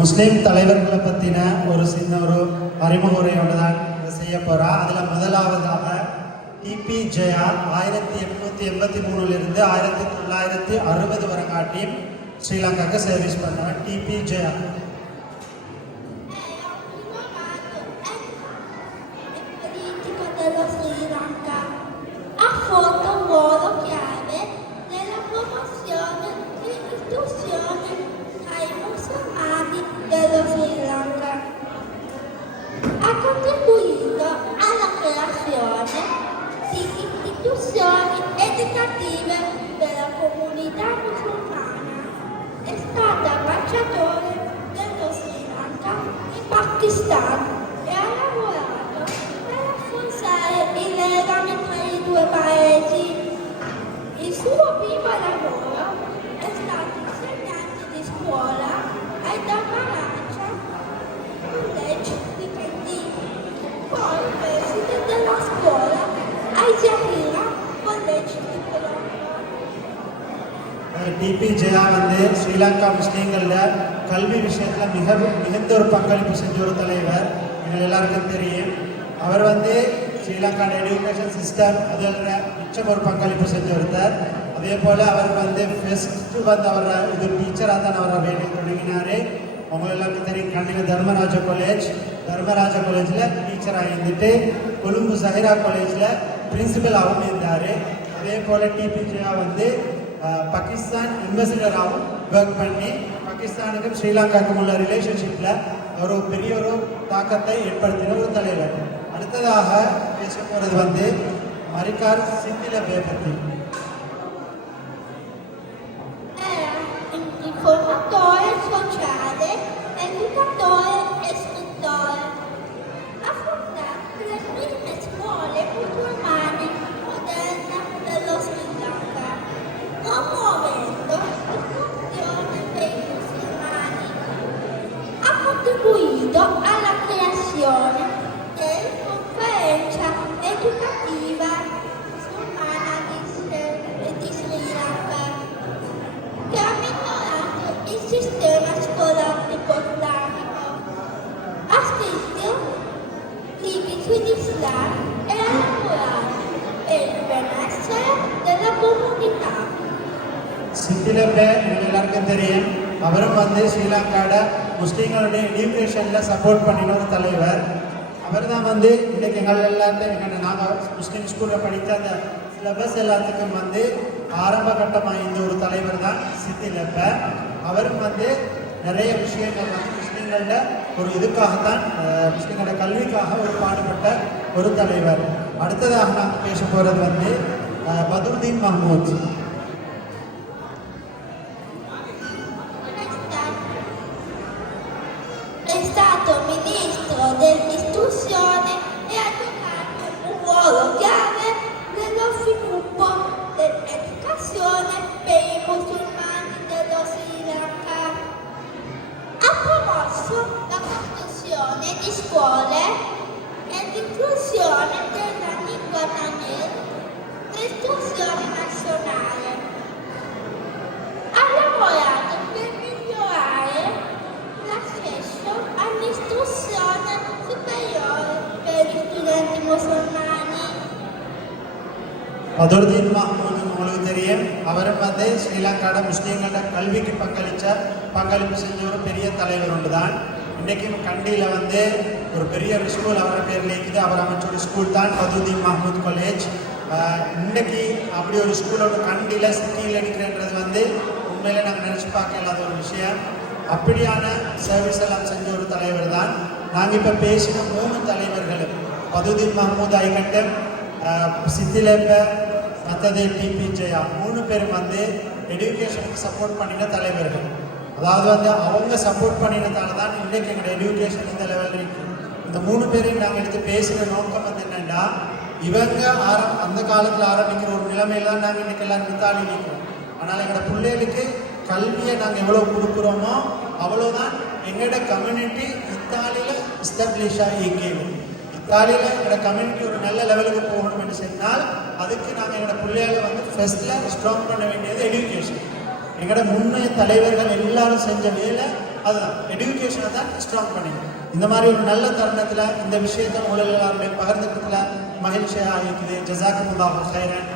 முஸ்லீம் தலைவர்களை பற்றின ஒரு சின்ன ஒரு அறிமுக உரையோடு தான் செய்ய போகிறா. அதில் முதலாவதாக டிபி ஜெயா 1883 1960 வரங்காட்டியும் ஸ்ரீலங்காவுக்கு சர்வீஸ் பண்ணவர். DP Jaya dello Sri Lanka. Ha contribuito alla creazione di istituzioni educative per la comunità musulmana. È stato ambasciatore dello Sri Lanka in Pakistan e ha lavorato per rafforzare i legami tra i due paesi. Il suo primo lavoro è stato insegnante di scuola ai Dhamaraja College di Candini, poi preside della scuola ai Zahira College di Colombo. TB Jayah Sri Lanka முஸ்லீம்களில் கல்வி விஷயத்தில் மிகுந்த ஒரு பங்களிப்பு செஞ்ச ஒரு தலைவர். எங்கள் எல்லாருக்கும் தெரியும். அவர் ஸ்ரீலங்கான எஜுகேஷன் சிஸ்டம் அதில் மிச்சம் ஒரு பங்களிப்பு செஞ்சு ஒருத்தர். அதே போல் அவருக்கு ஃபஸ்ட்டு அவர் இது டீச்சராக தான் அவரை வேலையை தொடங்கினார். அவங்க எல்லாருக்கும் தெரியும், கண்டிப்பாக தர்மராஜா காலேஜில் டீச்சராக இருந்துட்டு கொழும்பு சஹிரா காலேஜில் பிரின்சிபலாகவும் இருந்தார். அதே போல் டிபி ஜெயா பாகிஸ்தான் அம்பாசிடராகவும் ஒர்க் பண்ணி பாகிஸ்தானுக்கும் ஸ்ரீலங்காவுக்கும் உள்ள ரிலேஷன்ஷிப்பில் ஒரு பெரிய ஒரு தாக்கத்தை ஏற்படுத்தின ஒரு தலைவர். அடுத்ததாக பேச போகிறது மரிக்கார் சித்திலபே பற்றி. Informatore sociale, educatore e scrittore. Ha fondato le prime scuole musulmane moderne dello Sri Lanka, promuovendo l'istruzione dei musulmani. Ha contribuito alla creazione della conferenza educativa musulmana di Sri Lanka, che ha migliorato il sistema scolastico islamico. Ha scritto libri sull'Islam e ha lavorato per il benessere della comunità. சித்திலபே எல்லாருக்கும் தெரியும். அவரும் ஸ்ரீலங்காவோட முஸ்லீம்களுடைய எஜுகேஷனில் support பண்ணின ஒரு தலைவர். அவர் தான் இன்றைக்கு எங்கள் எல்லாத்தையும் நாங்கள் முஸ்லீம் ஸ்கூலில் படித்த அந்த சிலபஸ் எல்லாத்துக்கும் ஆரம்ப கட்டமாக இந்த ஒரு தலைவர் தான் சித்திலபே. அவரும் நிறைய விஷயங்கள் முஸ்லீம்களோட ஒரு இதுக்காகத்தான் முஸ்லீம்களோட கல்விக்காக ஒரு பாடுபட்ட ஒரு தலைவர். அடுத்ததாக நாங்கள் பேச போகிறது Badruddin Mahmoud. È stato ministro dell'istruzione e ha giocato un ruolo chiave nello sviluppo dell'educazione per i musulmani dello Sri Lanka. Ha promosso la costruzione di scuole e l'inclusione della lingua tamil nell'istruzione nazionale. Ha lavorato per migliorare l'accesso all'istruzione superiore per gli studenti musulmani. Badurudeen Mahmood உங்களுக்கு தெரியும். அவரும் ஸ்ரீலங்காவோட முஸ்லீம்களோட கல்விக்கு பங்களிப்பு செஞ்ச ஒரு பெரிய தலைவர் ஒன்று தான். இன்றைக்கும் கண்டியில் ஒரு பெரிய ஒரு ஸ்கூல் அவரோட பேரில் இருக்குது. அவர் அமைச்ச ஒரு ஸ்கூல் தான் பதுருதீன் மஹ்மூத் காலேஜ். இன்றைக்கி அப்படி ஒரு ஸ்கூலோட கண்டியில் சிட்டியில் எடுக்கிறன்றது உண்மையில நாங்கள் நினச்சி பார்க்க இல்லாத ஒரு விஷயம். அப்படியான சர்வீஸ் எல்லாம் செஞ்ச ஒரு தலைவர் தான். நாங்கள் இப்போ பேசின 3 தலைவர்களும் பதுருதீன் மஹ்மூத் ஐகண்டம், சித்திலபே, மற்றது டிபி ஜெயா 3 பேரும் எஜுகேஷனுக்கு சப்போர்ட் பண்ணின தலைவர்கள். அதாவது அவங்க சப்போர்ட் பண்ணினதால தான் இன்றைக்கு எங்களோட எஜுகேஷன் இந்த லெவலில் இருக்குது. இந்த 3 பேரையும் நாங்கள் எடுத்து பேசுகிற நோக்கம் என்னென்னா, இவங்க அந்த காலத்தில் ஆரம்பிக்கிற ஒரு நிலைமையில தான் நாங்கள் இன்றைக்கி எல்லாம் இத்தாலி நிற்கிறோம். ஆனால் எங்களோட பிள்ளைகளுக்கு கல்வியை நாங்கள் எவ்வளோ கொடுக்குறோமோ அவ்வளோதான் எங்களோட கம்யூனிட்டி இத்தாலியில் எஸ்டாப்ளிஷ் ஆகி இயங்கிடும். இத்தாலியில் எங்களோட கம்யூனிட்டி ஒரு நல்ல லெவலுக்கு போகணும்னு சொன்னால் அதுக்கு நாங்கள் எங்களோட பிள்ளைகளை ஃபர்ஸ்ட்டில் ஸ்ட்ராங் பண்ண வேண்டியது எஜுகேஷன். எங்களோட முன்னைய தலைவர்கள் எல்லாரும் செஞ்ச வேலை அதுதான், எடுகேஷனை தான் ஸ்ட்ராங் பண்ணிங்க. இந்த மாதிரி ஒரு நல்ல தருணத்தில் இந்த விஷயத்தை உங்கள் எல்லாருடைய பகிர்ந்துக்கிறதுல மகிழ்ச்சியாக இருக்குது. ஜஸாக்குமுல்லாஹு கைரன்.